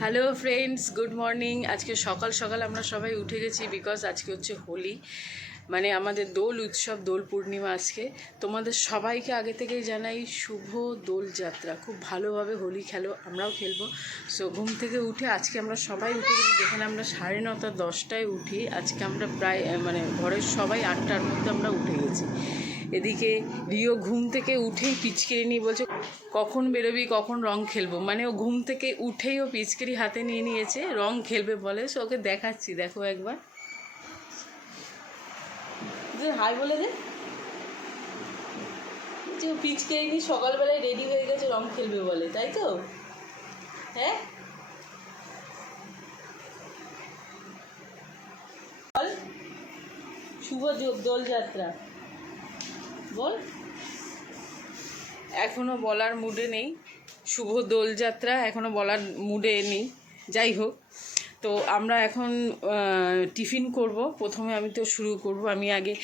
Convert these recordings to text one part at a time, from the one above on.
Hello friends, good morning. আজকে সকাল সকাল আমরা সবাই উঠে গেছি, বিকজ আজকে হচ্ছে হোলি, মানে আমাদের দোল উৎসব, দোল পূর্ণিমা আজকে। তোমাদের সবাইকে আগে থেকেই জানাই শুভ দোল যাত্রা। খুব ভালোভাবে হোলি খেলো, আমরাও খেলবো। সো ঘুম থেকে উঠে আজকে আমরা সবাই উঠে গেছি, যেখানে আমরা 9:30 10টায় উঠি। আজকে আমরা প্রায় ঘরের সবাই 8টার মধ্যে আমরা উঠে গেছি। এদিকে রিও ঘুম থেকে উঠেই পিচকারি নিয়ে বলছে কখন বেরোবি, কখন রং খেলবো। মানে ও ঘুম থেকে উঠেই ও পিচকারি হাতে নিয়ে নিয়েছে, রং খেলবে বলে। সো ওকে দেখাচ্ছি, দেখো একবার, হাই বলে দে যে ও পিচকারি নিয়ে সকালবেলায় রেডি হয়ে গেছে, রং খেলবে বলে, তাই তো? হ্যাঁ, বল শুভ দোলযাত্রা বল। এখনও বলার মুডে নেই, শুভ দোলযাত্রা এখনও বলার মুডে নেই। যাই হোক, তো আমরা এখন টিফিন করব। প্রথমে আমি তো শুরু করব, আমি আগে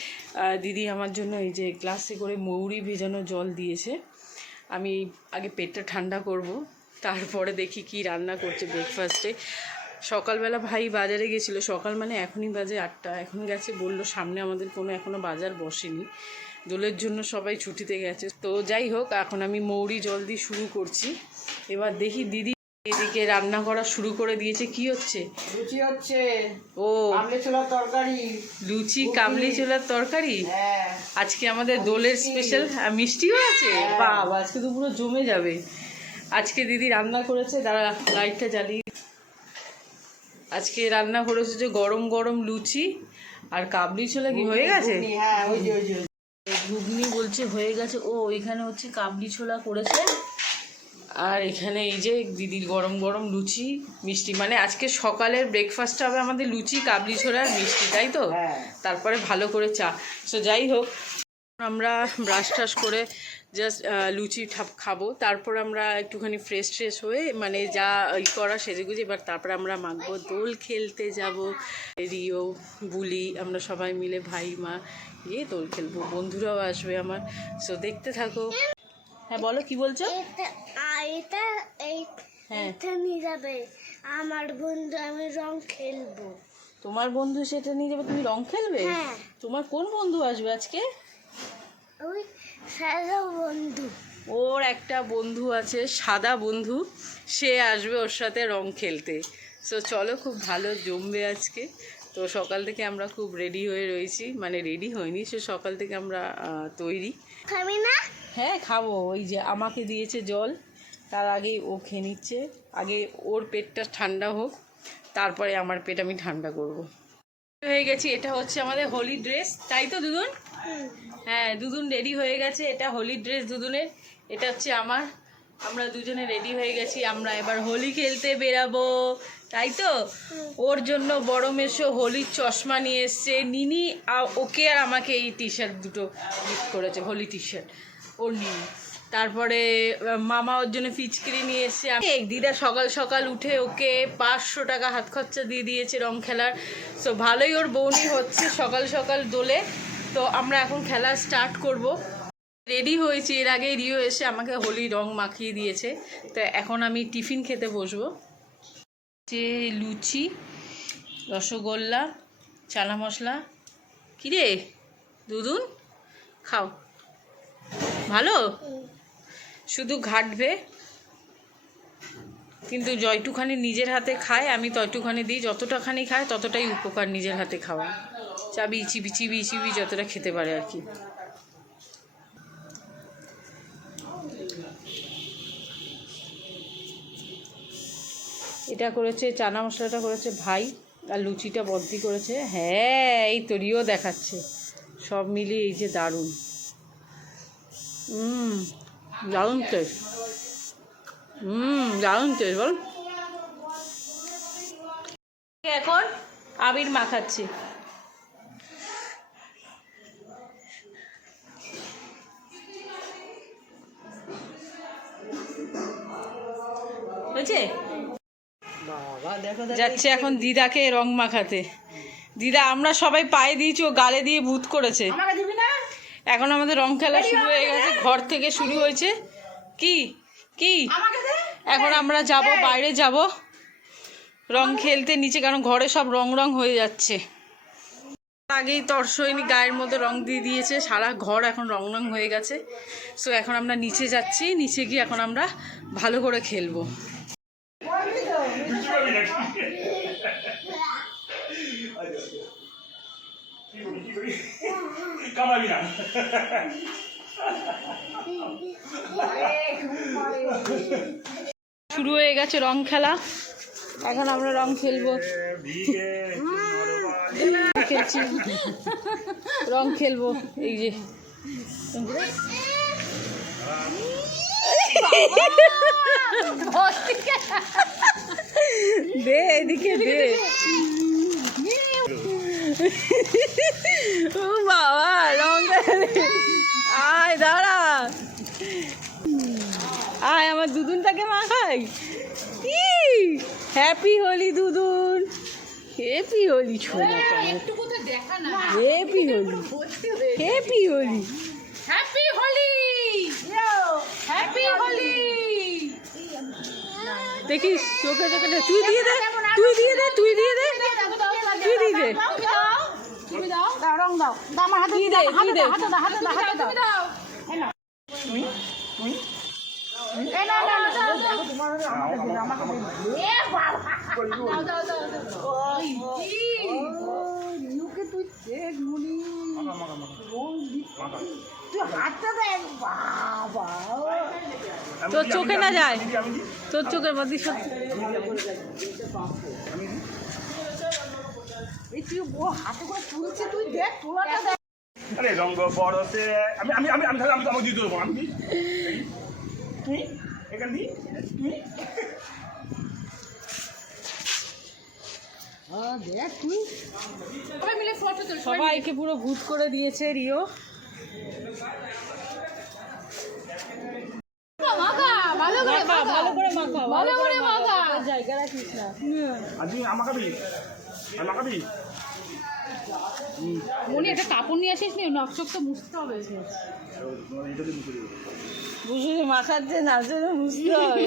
দিদি আমার জন্য এই যে গ্লাসে করে মৌরি ভেজানো জল দিয়েছে। আমি আগে পেটটা ঠান্ডা করব, তারপরে দেখি কি রান্না করছে ব্রেকফাস্টে। সকালবেলা ভাই বাজারে গেছিলো, সকাল মানে এখনই বাজে 8টা, এখন গেছে, বললো সামনে আমাদের কোনো এখনও বাজার বসেনি, দোলের জন্য সবাই ছুটিতে গেছে। তো যাই হোক, এখন আমি মৌরি জল দিয়ে শুরু করছি। এবার দেখি দিদি এদিকে রান্না করা শুরু করে দিয়েছে। কি হচ্ছে? লুচি হচ্ছে। ও, কাবলি ছোলার তরকারি। লুচি কাবলি ছোলার তরকারি। হ্যাঁ, আজকে আমাদের দোলের স্পেশাল। মিষ্টিও আছে। বাবা, আজকে তো পুরো জমে যাবে। আজকে দিদি রান্না করেছে, দাঁড়া লাইটটা জ্বালিয়ে। আজকে রান্না করেছে যে গরম গরম লুচি আর কাবলি ছোলা। কি হয়ে গেছে? হ্যাঁ, ওই যে ঘুগনি বলছে হয়ে গেছে। ও, এখানে হচ্ছে কাবলি ছোলা করেছে, আর এখানে এই যে দিদির গরম গরম লুচি মিষ্টি। মানে আজকে সকালের ব্রেকফাস্টটা হবে আমাদের লুচি কাবলি ছোলা আর মিষ্টি, তাই তো? তারপরে ভালো করে চা। সো যাই হোক, আমরা ব্রাশ টাশ করে জাস্ট লুচি খাবো। তারপর আমরা একটুখানি ফ্রেশ ট্রেশ হয়ে, মানে যা করা সেজেগুজি, এবার তারপরে আমরা মাখবো, দোল খেলতে যাব। রিও, বুলি, আমরা সবাই মিলে ভাই মা গিয়ে দোল খেলবো। বন্ধুরাও আসবে আমার। সো দেখতে থাকো। হ্যাঁ বলো, কি বলছো? এটা নিয়ে যাবে আমার বন্ধু, আমি রং খেলবো। তোমার বন্ধু সেটা নিয়ে যাবে, তুমি রং খেলবে? হ্যাঁ। তোমার কোন বন্ধু আসবে আজকে? ওই সাদা বন্ধু। ওর একটা বন্ধু আছে, সাদা বন্ধু, সে আসবে ওর সাথে রং খেলতে। সো চলো, খুব ভালো জমবে আজকে। তো সকাল থেকে আমরা খুব রেডি হয়ে রয়েছি, মানে রেডি হয়নি, সে সকাল থেকে আমরা তৈরি। খাবি না? হ্যাঁ খাবো। ওই যে আমাকে দিয়েছে জল, তার আগেই ও খেয়ে নিচ্ছে। আগে ওর পেটটা ঠান্ডা হোক, তারপরে আমার পেট আমি ঠান্ডা করব। হয়ে গেছি, এটা হচ্ছে আমাদের হোলি ড্রেস, তাই তো দুদুন? হ্যাঁ, দুদুন রেডি হয়ে গেছে, এটা হোলি ড্রেস দুদুনের, এটা হচ্ছে আমার। আমরা দুজনে রেডি হয়ে গেছি, আমরা এবার হোলি খেলতে বেরাবো, তাই তো? ওর জন্য বড় মেশো হোলির চশমা নিয়ে এসছে, নিনি ওকে আর আমাকে এই টি শার্ট দুটো গিফট করেছে, হোলি টি শার্ট ওর নিনি। তারপরে মামা ওর জন্য ফিচকিরি নিয়ে এসছে। দিদা সকাল সকাল উঠে ওকে 500 টাকা হাত খরচা দিয়ে দিয়েছে রং খেলার। সো ভালোই ওর বউনি হচ্ছে সকাল সকাল দোলে। তো আমরা এখন খেলা স্টার্ট করব। রেডি হয়েছি, এর আগে রিও এসে আমাকে হোলি রং মাখিয়ে দিয়েছে। তো এখন আমি টিফিন খেতে বসবো। যে লুচি, রসগোল্লা, চানা মশলা। কিরে দুদুন, খাও, ভালো? শুধু ঘাটবে, কিন্তু যতটুখানি নিজের হাতে খায় আমি ততটুখানি দিই, যতটাখানি খায় ততটাই উপকার নিজের হাতে খাওয়া। চাবি চিবি চিবি চিবি যতটা খেতে পারে আর কি। এটা করেছে, চানা মশলাটা করেছে ভাই, আর লুচিটা বদ্দি করেছে। হ্যাঁ, এই তরিও দেখাচ্ছে। সব মিলিয়ে এই যে দারুণ, দারুণ টেস্ট। দারুণ টেস্ট বল। এখন আবির মাখাচ্ছি। বুঝছে? যাচ্ছে এখন দিদাকে রং মাখাতে। দিদা, আমরা সবাই পায়ে দিয়েছি, ও গালে দিয়ে ভূত করেছে। এখন আমাদের রং খেলা শুরু হয়ে গেছে, ঘর থেকে শুরু হয়েছে। কি কি এখন আমরা যাব, বাইরে যাব, রং খেলতে নিচে, কারণ ঘরে সব রং রং হয়ে যাচ্ছে। আগেই তর্সইনি গায়ের মধ্যে রং দিয়ে দিয়েছে, সারা ঘর এখন রং রং হয়ে গেছে। সো এখন আমরা নিচে যাচ্ছি, নিচে গিয়ে এখন আমরা ভালো করে খেলবো। শুরু হয়ে গেছে রং খেলা, এখন আমরা রং খেলবো। খেলছি, রং খেলবো। এই যে দে, এদিকে দে। ও বাবা, রং আয়, দাঁড়া, আয় আমার দুদুনটাকে মাখাই। হ্যাপি হোলি দুদুন, হ্যাপি হোলি ছোলা, happy Holi, happy Holi, happy Holi, happy Holi. দেখিস চোখে চোখে, তুই দিয়ে দে, তুই দিয়ে দে, তুই দিয়ে দে, তুই দিয়ে দে, রং দাও, আমার হাতে দিয়ে দে, দিয়ে দে, হাতে দাও, হাতে দাও, হাতে দাও। তোর চোখে না যায়, তোর চোখের মধ্যে হাতে করে তুলছে, তুই দেখ তোলাটা দেখ। আরে রঙ বড় হচ্ছে, আমি আমি আমি আমি আমি আমাকে দিয়ে দেবো, আমি তুই এখান দিয়ে তুই সবাইকে পুরো ভূত করে দিয়েছে রিও। ভালো করে মাখা, ভালো করে মাখা, জায়গা রাখিস না। আজকে আমাকে আমাকে মনে একটা কাপড় নিয়ে আসিস নি, নখ চোখ তো মুছতে হবে। বুঝে মাখাচ্ছে না, মুছতে হবে।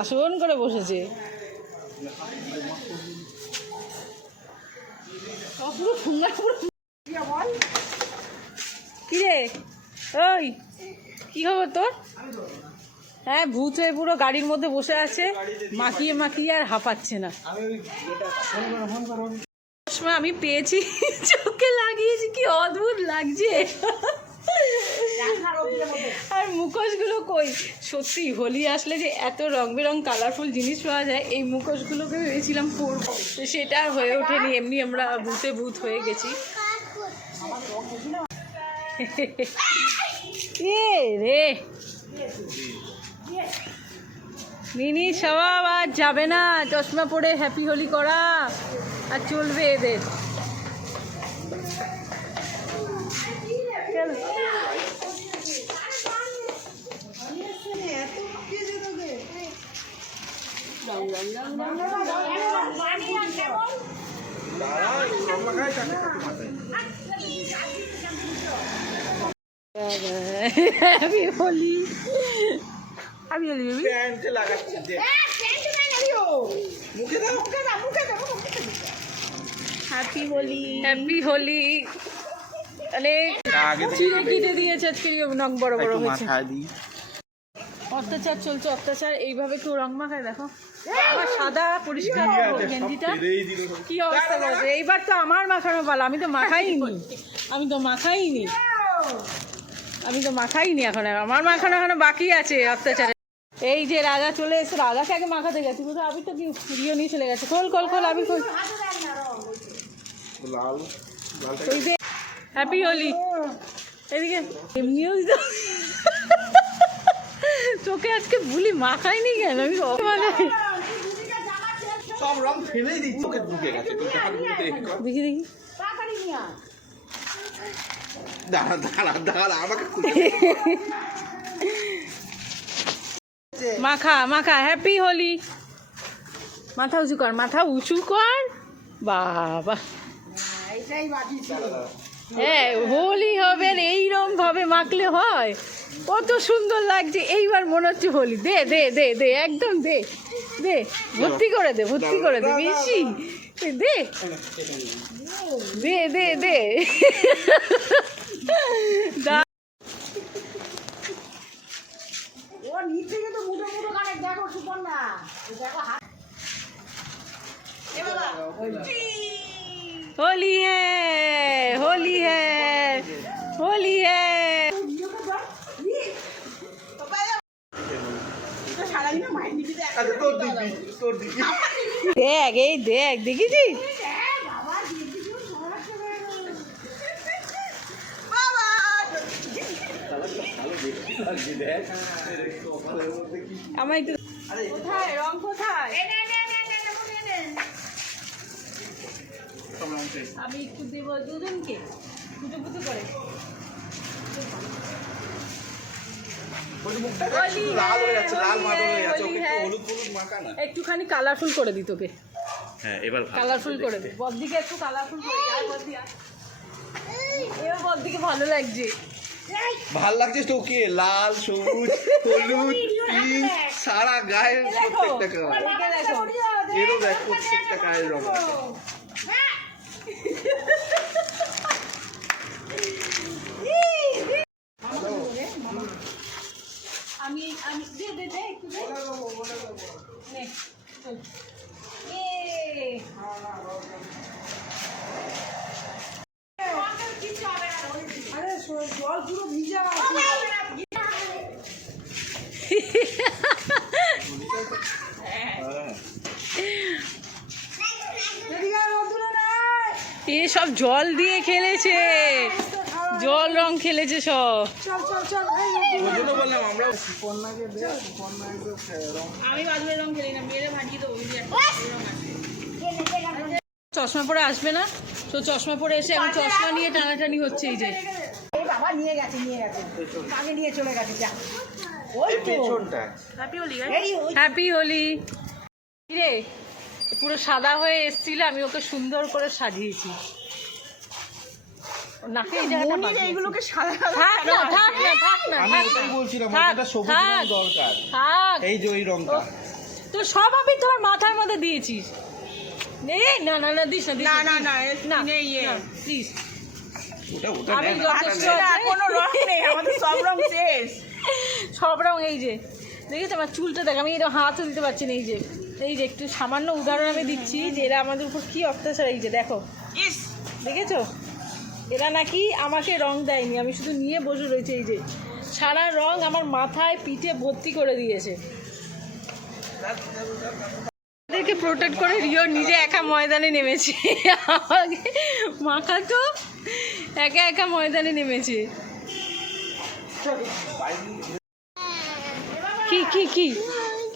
আসন করে বসেছে, কিরে ওই কি খবর তোর? হ্যাঁ, ভূত হয়ে পুরো গাড়ির মধ্যে বসে আছে, মাখিয়ে মাখিয়ে আর হাঁপাচ্ছে না। আমি পেয়েছি, চোখে লাগিয়েছি, কি অদ্ভুত লাগছে। আর মুখোশগুলো কই, সত্যি হোলি আসলে যে এত রং বেরং কালারফুল জিনিস পাওয়া যায়, এই মুখোশগুলোকে ভেবেছিলাম পরবো, তো সেটা আর হয়ে ওঠেনি। এমনি আমরা ভূতে ভূত হয়ে গেছি। রে মিনি সবাব আর যাবে না, চশমা পরে হ্যাপি হোলি করা আর চলবে এদের। Happy Holi, happy Holi baby. Happy Holi, happy Holi. মানে চিড়ে কেটে দিয়েছে আজকে, নখ বড় বড় হয়েছে। অত্যাচার চলছে, অত্যাচার। এইভাবে কেউ রং মাখায়, দেখো আমার সাদা পরিষ্কার গেঞ্জিটা কি অবস্থা করেছে। এইবার তো আমার মাখানো পালা, আমি তো মাখাইনি, আমি তো মাখাইনি, আমি তো মাখাইনি এখন, আমার মাখানো এখনো বাকি আছে অত্যাচারে। এই যে রাজা চলে এসে, রাজাকে আগে মাখাতে গেছি, কোথাও আমি তো কি রিও নিয়ে চলে গেছে। খোল খোল খোল, আমি খোল। হ্যাপি হোলি। এদিকে এমনিও চোখে আজকে বুলি মাখাইনি কেন, আমি সব রং ফেলেই দিচ্ছি, চোখে ঢুকে গেছে। দেখি দেখি, দাঁড়া দাঁড়া দাঁড়া, আমাকে মাখা মাখা। হ্যাপি হোলি। মাথা উঁচু কর, মাথা উঁচু কর। বাবা, হ্যাঁ হোলি হবে এইরকম ভাবে মাখলে হয়, কত সুন্দর লাগছে। এইবার মনে হচ্ছে হোলি। দে দে দে দে একদম দে দে, ভর্তি করে দে, ভর্তি করে দে, বেশি দে দে দে দে। होली है, होली है, होली है। দেখ এই দেখ, দেখেছিস? আমার একটু কোথায় রং কোথায়? আমি একটু দেব দুজনকে ফুটো ফুটো করে। লাল হয়ে যাচ্ছে, লাল মাদল হয়ে যাচ্ছে, ওকে একটু হলুদ হলুদ মাখা না। একটুখানি কালারফুল করে দিই তোকে। হ্যাঁ এবার কালারফুল করে দে, বদ্দিকে একটু কালারফুল করে দে। আর বদ্দি আর এবার বদ্দিকে ভালো লাগছে। ভাল লাগছে তোকে, লাল সবুজ হলুদ পিঙ্ক সারা গায়ের প্রত্যেকটা কালার। দেখো এরও দেখ প্রত্যেকটা গায়ের রং আছে। আমি আমি দে দে দে একটু দে নে চল। আরে জল পুরো ভিজা। এ সব জল দিয়ে খেলেছে, জল রং খেলেছে সব। ওই জন্য বললাম আমরা আমি বাদুড়ের রং খেলি না, মেয়েরা ভাগিয়ে দেবো। চশমা পরে আসবে না তো, চশমা পরে এসে এখন চশমা নিয়ে টানাটানি হচ্ছে। এই যে বাবা নিয়ে গেছে আগে নিয়ে চলে গেছে যা ওই তো পেছনটা হ্যাপি হোলি। রে পুরো সাদা হয়ে এসেছিল, আমি ওকে সুন্দর করে সাজিয়েছি। ওর নাকে এই জায়গাটা বাকি আছে। এইগুলোকে সাদা থাক না থাক না থাক না আমি থাক ওটাই না। বলছিলাম, থাক, ওটা সবুজ থাক, রং দরকার। থাক। এই যে ওই রংটা তো সব আমি তোর মাথার মধ্যে দিয়েছিস। এই না না না দিস না, দিস না, না, না না, প্লিজ। ওটা ওটা আমি দেখ, যথেষ্ট ওটা দেখ। আছে। কোনো রং নেই, আমাদের সব রং শেষ। সব রং এই যে দেখেছো, আমার চুলটা দেখ, আমি এরকম হাতও দিতে পারছি না। এই যে একটু সামান্য উদাহরণ আমি দিচ্ছি যে এরা আমাদের উপর কি অত্যাচার। এই যে দেখো, ইস দেখেছো, এরা নাকি আমাকে রং দেয়নি, আমি শুধু নিয়ে বসে রয়েছে। এই যে সারা রং আমার মাথায় পিঠে ভর্তি করে দিয়েছে। এদেরকে প্রোটেক্ট করে রিও নিজে একা ময়দানে নেমেছে। আমাকে মাখাটো একা একা ময়দানে নেমেছে। কি কি কি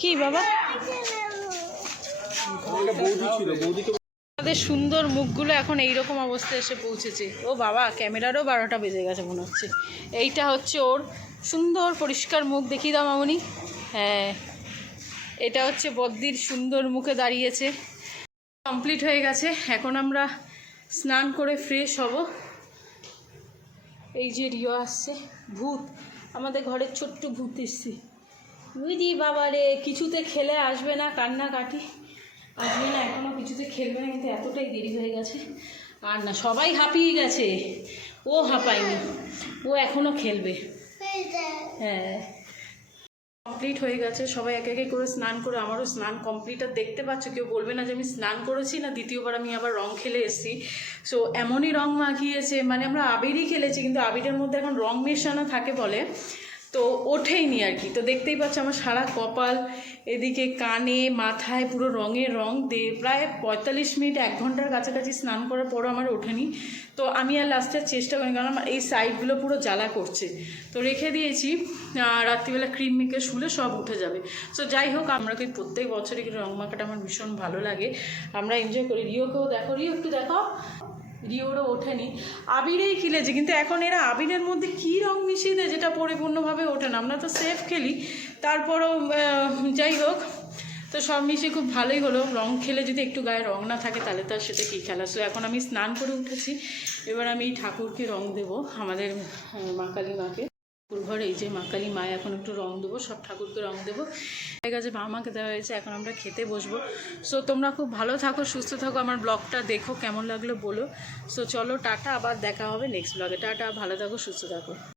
কি বাবা? আমাদের সুন্দর মুখগুলো এখন এইরকম অবস্থায় এসে পৌঁছেছে। ও বাবা, ক্যামেরারও 12টা বেজে গেছে মনে হচ্ছে। এইটা হচ্ছে ওর সুন্দর পরিষ্কার মুখ, দেখিয়ে দাও মামনি। হ্যাঁ, এটা হচ্ছে বদ্দির সুন্দর মুখে দাঁড়িয়েছে। কমপ্লিট হয়ে গেছে, এখন আমরা স্নান করে ফ্রেশ হব। এই যে রিও আসছে, ভূত, আমাদের ঘরের ছোট্ট ভূত এসছে। বুঝি বাবা রে, কিছুতে খেলে আসবে না, কান্নাকাটি আসবে না, এখনও কিছুতে খেলবে না, কিন্তু এতটাই দেরি হয়ে গেছে। আর না, সবাই হাঁপিয়ে গেছে, ও হাঁপায়নি, ও এখনও খেলবে। হ্যাঁ, কমপ্লিট হয়ে গেছে, সবাই একে একে করে স্নান করে, আমারও স্নান কমপ্লিট। আর দেখতে পাচ্ছ, কেউ বলবে না যে আমি স্নান করেছি না, দ্বিতীয়বার আমি আবার রং খেলে এসেছি। সো এমনই রং মাখিয়েছে, মানে আমরা আবিরই খেলেছি, কিন্তু আবিরের মধ্যে এখন রং মেশানো থাকে বলে, তো ওঠেইনি আর কি। তো দেখতেই পাচ্ছ আমার সারা কপাল, এদিকে কানে, মাথায় পুরো রঙের রং দিয়ে প্রায় 45 মিনিট 1 ঘন্টার কাছাকাছি স্নান করার পরও আমার ওঠেনি। তো আমি আর লাস্টের চেষ্টা করি, কারণ আমার এই সাইডগুলো পুরো জ্বালা করছে, তো রেখে দিয়েছি। রাত্রিবেলা ক্রিম মেখে শুলে সব উঠে যাবে। সো যাই হোক, আমরা কি প্রত্যেক বছরই কিন্তু রং মাখাটা আমার ভীষণ ভালো লাগে, আমরা এনজয় করি। রিওকেও দেখো, রিও একটু দেখো, রিওরও ওঠেনি, আবিরেই খেলেছে, কিন্তু এখন এরা আবিরের মধ্যে কী রং মিশিয়ে দেয় যেটা পরিপূর্ণভাবে ওঠে না। আমরা তো সেফ খেলি, তারপরও যাই হোক। তো সব মিশে খুব ভালোই হলো। রং খেলে যদি একটু গায়ে রং না থাকে তাহলে তো আর সেটা কী খেলা। সো এখন আমি স্নান করে উঠেছি, এবার আমি ঠাকুরকে রং দেবো, আমাদের মা কালী মাকে। ঠাকুর ঘরে এই যে মা কালী মায় এখন একটু রং দেবো, সব ঠাকুরকে রং দেবো। ঠিক আছে, মামাকে দেওয়া হয়েছে, এখন আমরা খেতে বসবো। সো তোমরা খুব ভালো থাকো, সুস্থ থাকো, আমার ব্লগটা দেখো, কেমন লাগলো বলো। সো চলো টাটা, আবার দেখা হবে নেক্সট ব্লগে। টাটা, ভালো থাকো, সুস্থ থাকো।